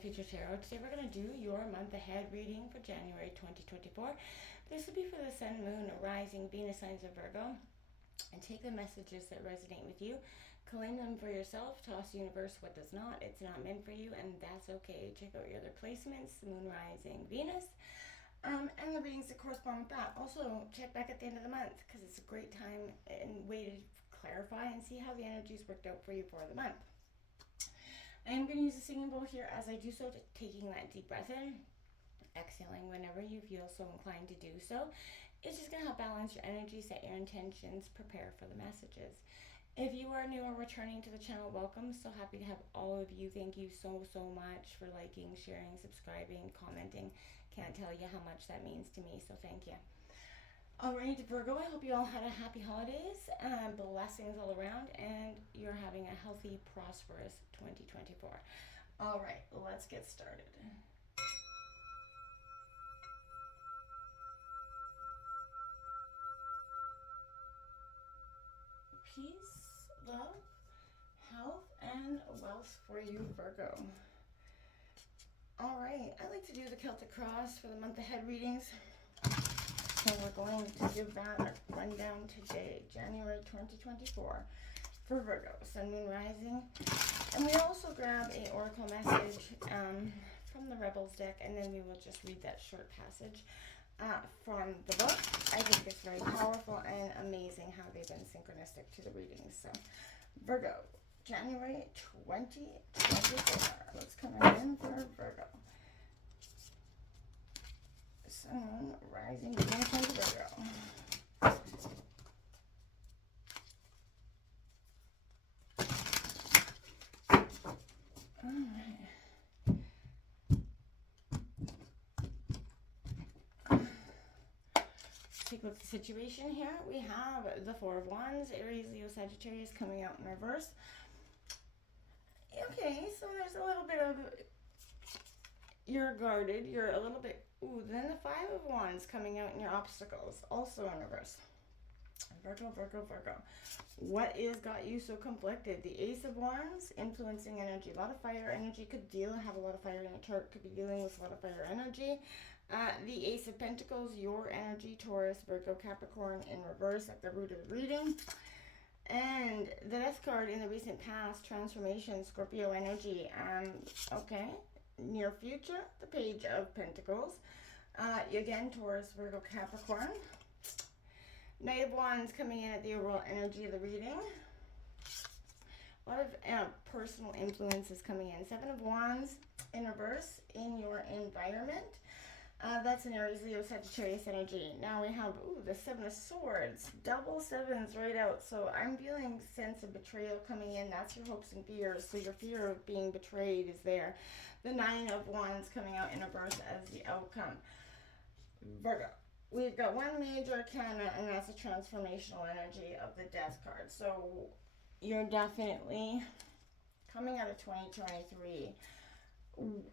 Future Tarot. Today we're going to do your month ahead reading for January 2024. This will be for the Sun, Moon, Rising, Venus signs of Virgo. And take the messages that resonate with you, claim them for yourself, toss the universe what does not. It's not meant for you, and that's okay. Check out your other placements, Moon, Rising, Venus, and the readings that correspond with that. Also, check back at the end of the month because it's a great time and way to clarify and see how the energies worked out for you for the month. I'm going to use a singing bowl here as I do so, taking that deep breath in, exhaling whenever you feel so inclined to do so. It's just going to help balance your energy, set your intentions, prepare for the messages. If you are new or returning to the channel, welcome. So happy to have all of you. Thank you so much for liking, sharing, subscribing, commenting. Can't tell you how much that means to me, so thank you. Alright, Virgo, I hope you all had a happy holidays, blessings all around, and you're having a healthy, prosperous 2024. Alright, let's get started. Peace, love, health, and wealth for you, Virgo. Alright, I like to do the Celtic Cross for the month ahead readings. So we're going to give that a rundown today, January 2024, for Virgo, Sun, Moon, Rising. And we also grab a oracle message from the Rebels deck, and then we will just read that short passage from the book. I think it's very powerful and amazing how they've been synchronistic to the readings. So, Virgo, January 2024. Let's come in for Virgo. Sun, Rising, Venus, and Virgo. Alright. Take a look at the situation here. We have the Four of Wands, Aries, Leo, Sagittarius coming out in reverse. Okay, so there's a little bit of, you're guarded, you're a little bit, then the Five of Wands coming out in your obstacles, also in reverse. Virgo. What is got you so conflicted? The Ace of Wands, influencing energy. A lot of fire energy, have a lot of fire in a chart, could be dealing with a lot of fire energy. The Ace of Pentacles, your energy, Taurus, Virgo, Capricorn in reverse at the root of the reading. And the Death card in the recent past, transformation, Scorpio energy. Okay, near future, the Page of Pentacles. Again, Taurus, Virgo, Capricorn. Knight of Wands coming in at the overall energy of the reading. A lot of personal influences coming in. Seven of Wands in reverse in your environment. That's an Aries, Leo, Sagittarius energy. Now we have the Seven of Swords. Double sevens right out. So I'm feeling sense of betrayal coming in. That's your hopes and fears. So your fear of being betrayed is there. The Nine of Wands coming out in reverse as the outcome. Virgo. We've got one major arcana, and that's a transformational energy of the Death card. So you're definitely coming out of 2023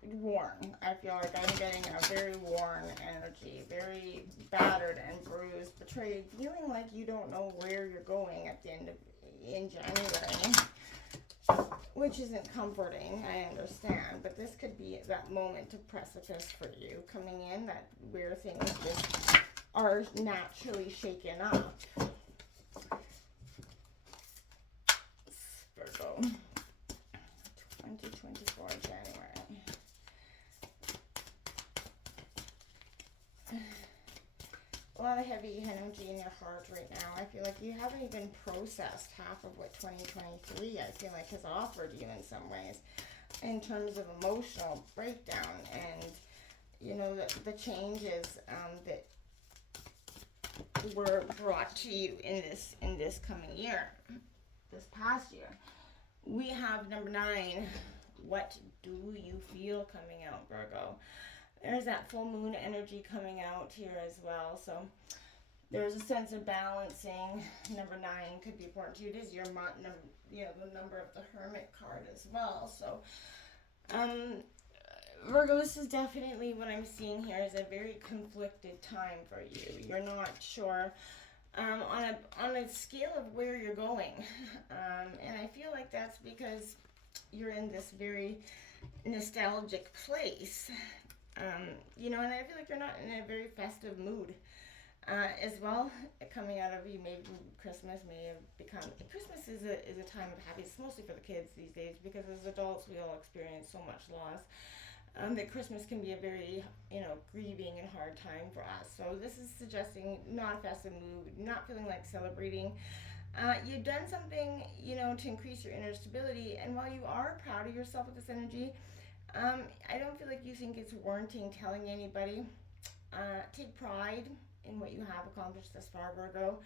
worn. I feel like I'm getting a very worn energy, very battered and bruised, betrayed, feeling like you don't know where you're going at the end of in January, which isn't comforting, I understand, but this could be that moment of precipice for you coming in, that where things just are naturally shaken up. Virgo, 2024 January. A lot of heavy energy in your heart right now. I feel like you haven't even processed half of what 2023, I feel like, has offered you in some ways in terms of emotional breakdown and, you know, the changes that were brought to you in this coming year, this past year. We have number 9. What do you feel coming out, Virgo? There's that full moon energy coming out here as well. So there's a sense of balancing. Number 9 could be important to you. It is your the number of the Hermit card as well. So Virgo, this is definitely what I'm seeing here is a very conflicted time for you. You're not sure on a scale of where you're going. And I feel like that's because you're in this very nostalgic place. You know, and I feel like you're not in a very festive mood. As well, coming out of you, maybe Christmas may have become, Christmas is a time of happiness, mostly for the kids these days, because as adults we all experience so much loss. That Christmas can be a very, you know, grieving and hard time for us. So this is suggesting not a festive mood, not feeling like celebrating. You've done something, you know, to increase your inner stability, and while you are proud of yourself with this energy, I don't feel like you think it's warranting telling anybody. Take pride in what you have accomplished thus far, Virgo.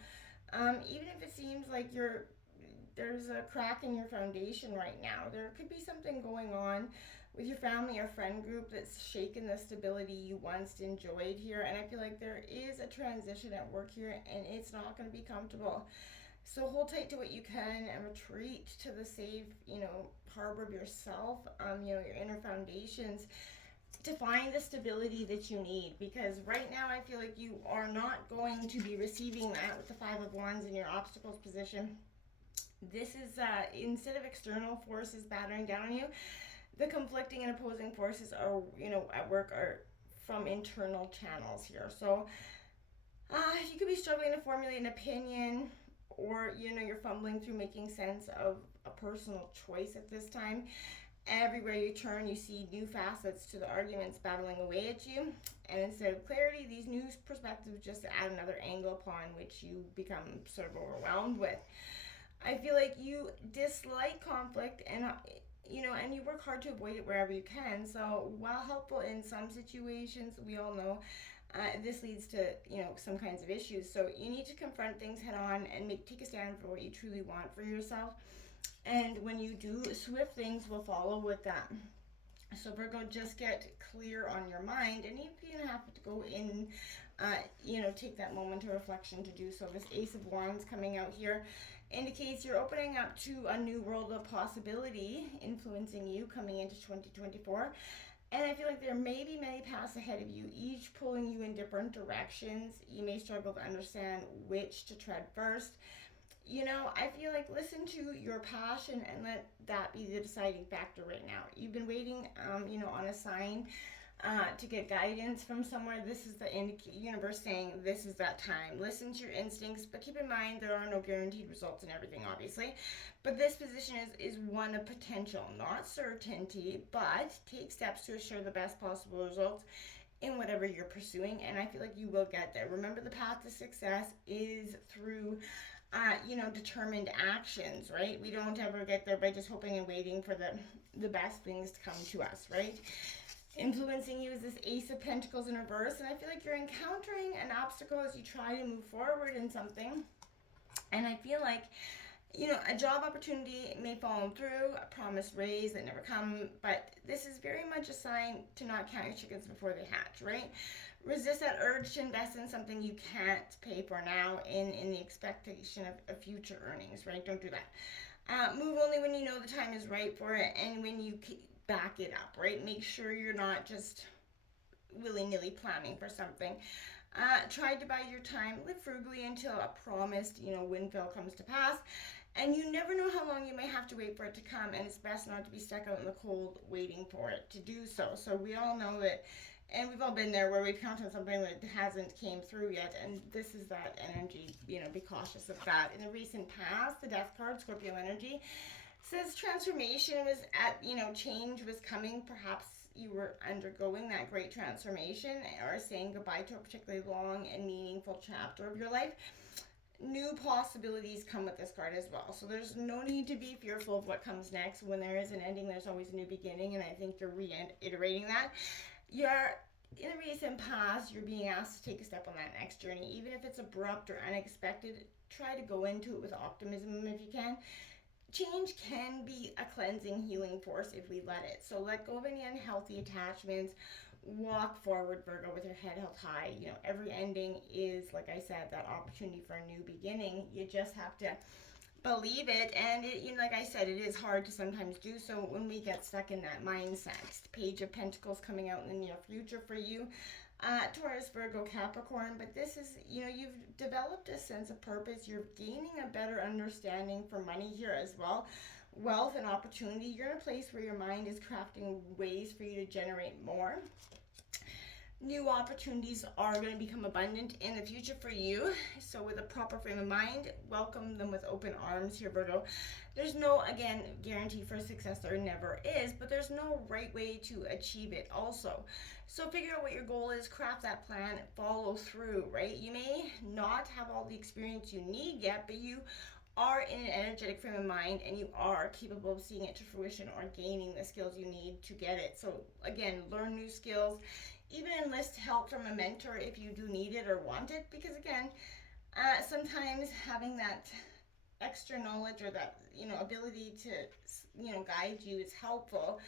Even if it seems like there's a crack in your foundation right now, there could be something going on with your family or friend group that's shaken the stability you once enjoyed here. And I feel like there is a transition at work here, and it's not going to be comfortable. So hold tight to what you can and retreat to the safe, you know, harbor of yourself, you know, your inner foundations, to find the stability that you need. Because right now I feel like you are not going to be receiving that with the Five of Wands in your obstacles position. This is, instead of external forces battering down on you, the conflicting and opposing forces are, you know, at work are from internal channels here. So you could be struggling to formulate an opinion, or, you know, you're fumbling through making sense of a personal choice at this time. Everywhere you turn, you see new facets to the arguments battling away at you. And instead of clarity, these new perspectives just add another angle upon which you become sort of overwhelmed with. I feel like you dislike conflict, and you know, and you work hard to avoid it wherever you can. So while helpful in some situations, we all know this leads to, you know, some kinds of issues. So you need to confront things head on and take a stand for what you truly want for yourself. And when you do, swift things will follow with that. So Virgo, just get clear on your mind, and if you have to go in, you know, take that moment of reflection to do so. This Ace of Wands coming out here indicates you're opening up to a new world of possibility influencing you coming into 2024. And I feel like there may be many paths ahead of you, each pulling you in different directions. You may struggle to understand which to tread first. You know, I feel like listen to your passion and let that be the deciding factor right now. You've been waiting, you know, on a sign to get guidance from somewhere. This is the universe saying this is that time. Listen to your instincts, but keep in mind there are no guaranteed results in everything, obviously. But this position is one of potential, not certainty, but take steps to assure the best possible results in whatever you're pursuing, and I feel like you will get there. Remember, the path to success is through you know, determined actions, right? We don't ever get there by just hoping and waiting for the best things to come to us, right? Influencing you is this Ace of Pentacles in reverse, and I feel like you're encountering an obstacle as you try to move forward in something. And I feel like, you know, a job opportunity may fall through, a promise raised that never come, but this is very much a sign to not count your chickens before they hatch, right? Resist that urge to invest in something you can't pay for now in the expectation of future earnings, right? Don't do that. Move only when you know the time is right for it, and when you back it up, right? Make sure you're not just willy-nilly planning for something. Try to bide your time, live frugally until a promised, you know, windfall comes to pass. And you never know how long you may have to wait for it to come, and it's best not to be stuck out in the cold waiting for it to do so. So we all know that, and we've all been there where we've counted on something that hasn't came through yet, and this is that energy. You know, be cautious of that. In the recent past, the Death card, Scorpio energy, says transformation was at, you know, change was coming. Perhaps you were undergoing that great transformation or saying goodbye to a particularly long and meaningful chapter of your life. New possibilities come with this card as well. So there's no need to be fearful of what comes next. When there is an ending, there's always a new beginning, and I think you're reiterating that. You're in the recent past, you're being asked to take a step on that next journey. Even if it's abrupt or unexpected, try to go into it with optimism if you can. Change can be a cleansing, healing force if we let it. So let go of any unhealthy attachments. Walk forward, Virgo, with your head held high. You know, every ending is, like I said, that opportunity for a new beginning. You just have to believe it, and it, you know, like I said, it is hard to sometimes do so when we get stuck in that mindset. Page of Pentacles coming out in the near future for you, Taurus, Virgo, Capricorn. But this is, you know, you've developed a sense of purpose. You're gaining a better understanding for money here as well. wealth and opportunity. You're in a place where your mind is crafting ways for you to generate more. New opportunities are going to become abundant in the future for you. So with a proper frame of mind, welcome them with open arms here, Virgo. There's no, again, guarantee for success. There never is, but there's no right way to achieve it also. So figure out what your goal is, craft that plan, follow through, right? You may not have all the experience you need yet, but you are in an energetic frame of mind and you are capable of seeing it to fruition or gaining the skills you need to get it. So again, learn new skills, even enlist help from a mentor if you do need it or want it, because again, sometimes having that extra knowledge or that, you know, ability to, you know, guide you is helpful,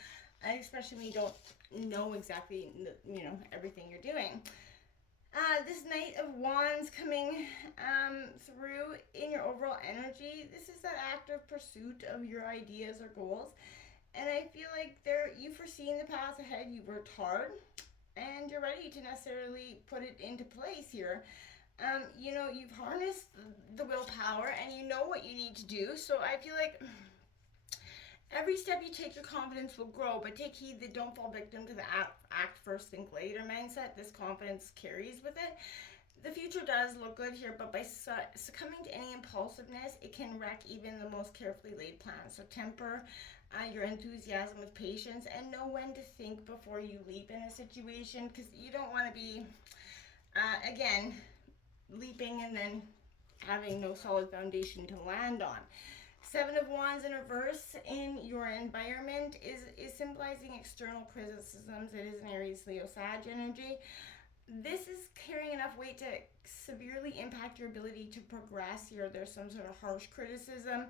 especially when you don't know exactly, you know, everything you're doing. This Knight of Wands coming through in your overall energy, this is that active pursuit of your ideas or goals. And I feel like you've foreseen the path ahead, you worked hard, and you're ready to necessarily put it into place here. You know, you've harnessed the willpower and you know what you need to do. So I feel like every step you take, your confidence will grow, but take heed that don't fall victim to the act first, think later mindset. This confidence carries with it. The future does look good here, but by succumbing to any impulsiveness, it can wreck even the most carefully laid plans. So temper your enthusiasm with patience and know when to think before you leap in a situation, because you don't want to be, again, leaping and then having no solid foundation to land on. Seven of Wands in reverse in your environment is symbolizing external criticisms. It is an Aries, Leo, Sag energy. This is carrying enough weight to severely impact your ability to progress here. There's some sort of harsh criticism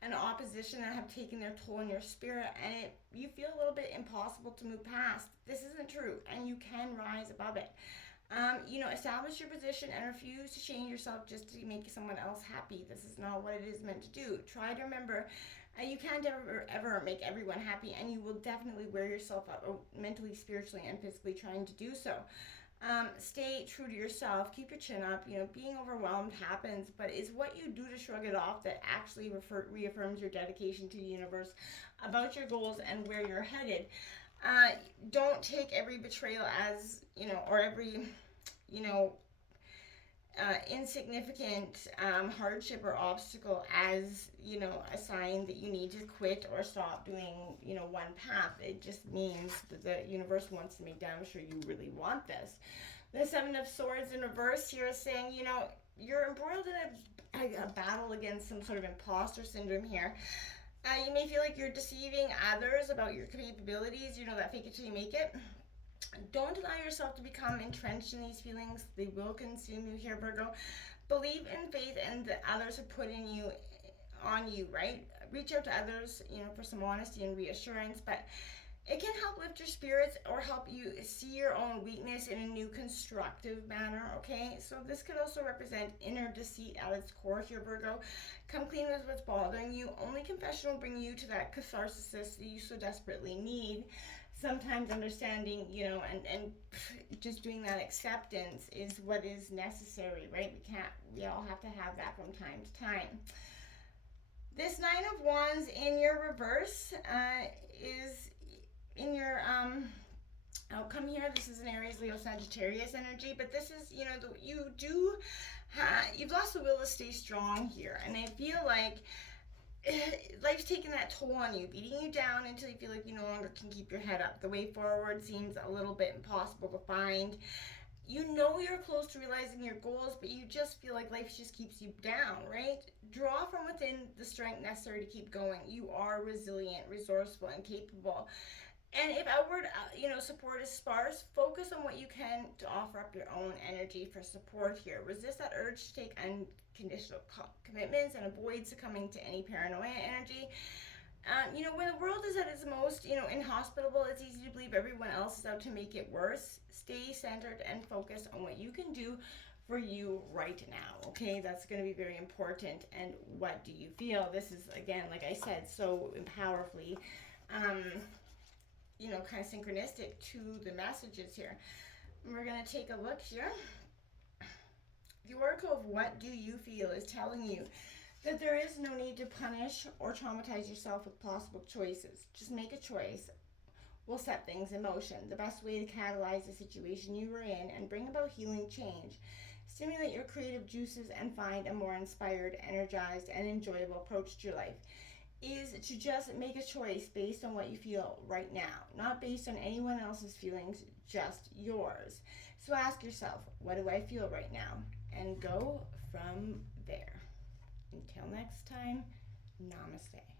and opposition that have taken their toll on your spirit, and you feel a little bit impossible to move past. This isn't true, and you can rise above it. You know, establish your position and refuse to change yourself just to make someone else happy. This is not what it is meant to do. Try to remember, you can't ever make everyone happy, and you will definitely wear yourself out mentally, spiritually, and physically trying to do so. Stay true to yourself. Keep your chin up. You know, being overwhelmed happens, but it's what you do to shrug it off that actually reaffirms your dedication to the universe about your goals and where you're headed. Don't take every betrayal as, you know, or every, you know, insignificant hardship or obstacle as, you know, a sign that you need to quit or stop doing, you know, one path. It just means that the universe wants to make damn sure you really want this. The Seven of Swords in reverse here is saying, you know, you're embroiled in a battle against some sort of imposter syndrome here. You may feel like you're deceiving others about your capabilities, you know, that fake it till you make it. Don't allow yourself to become entrenched in these feelings. They will consume you here, Virgo. Believe in faith and that others have put on you, right? Reach out to others, you know, for some honesty and reassurance, but it can help lift your spirits or help you see your own weakness in a new constructive manner, okay? So this could also represent inner deceit at its core here, Virgo. Come clean with what's bothering you. Only confession will bring you to that catharsis that you so desperately need. Sometimes understanding, you know, and just doing that acceptance is what is necessary, right? We all have to have that from time to time. This Nine of Wands in your reverse is in your outcome here. This is an Aries, Leo, Sagittarius energy, but this is, you know, you've lost the will to stay strong here, and I feel like life's taking that toll on you, beating you down until you feel like you no longer can keep your head up. The way forward seems a little bit impossible to find. You know you're close to realizing your goals, but you just feel like life just keeps you down, right? Draw from within the strength necessary to keep going. You are resilient, resourceful, and capable. And if outward, you know, support is sparse, focus on what you can to offer up your own energy for support here. Resist that urge to take unconditional commitments and avoid succumbing to any paranoia energy. You know, when the world is at its most, you know, inhospitable, it's easy to believe everyone else is out to make it worse. Stay centered and focus on what you can do for you right now, okay? That's going to be very important. And what do you feel? This is, again, like I said, so powerfully, you know, kind of synchronistic to the messages here. And we're going to take a look here. The Oracle of What Do You Feel is telling you That there is no need to punish or traumatize yourself with possible choices. Just make a choice. Will set things in motion. The best way to catalyze the situation you were in and bring about healing change. Stimulate your creative juices and find a more inspired, energized, and enjoyable approach to your life is to just make a choice based on what you feel right now, not based on anyone else's feelings, just yours. So ask yourself, what do I feel right now? And go from there. Until next time, namaste.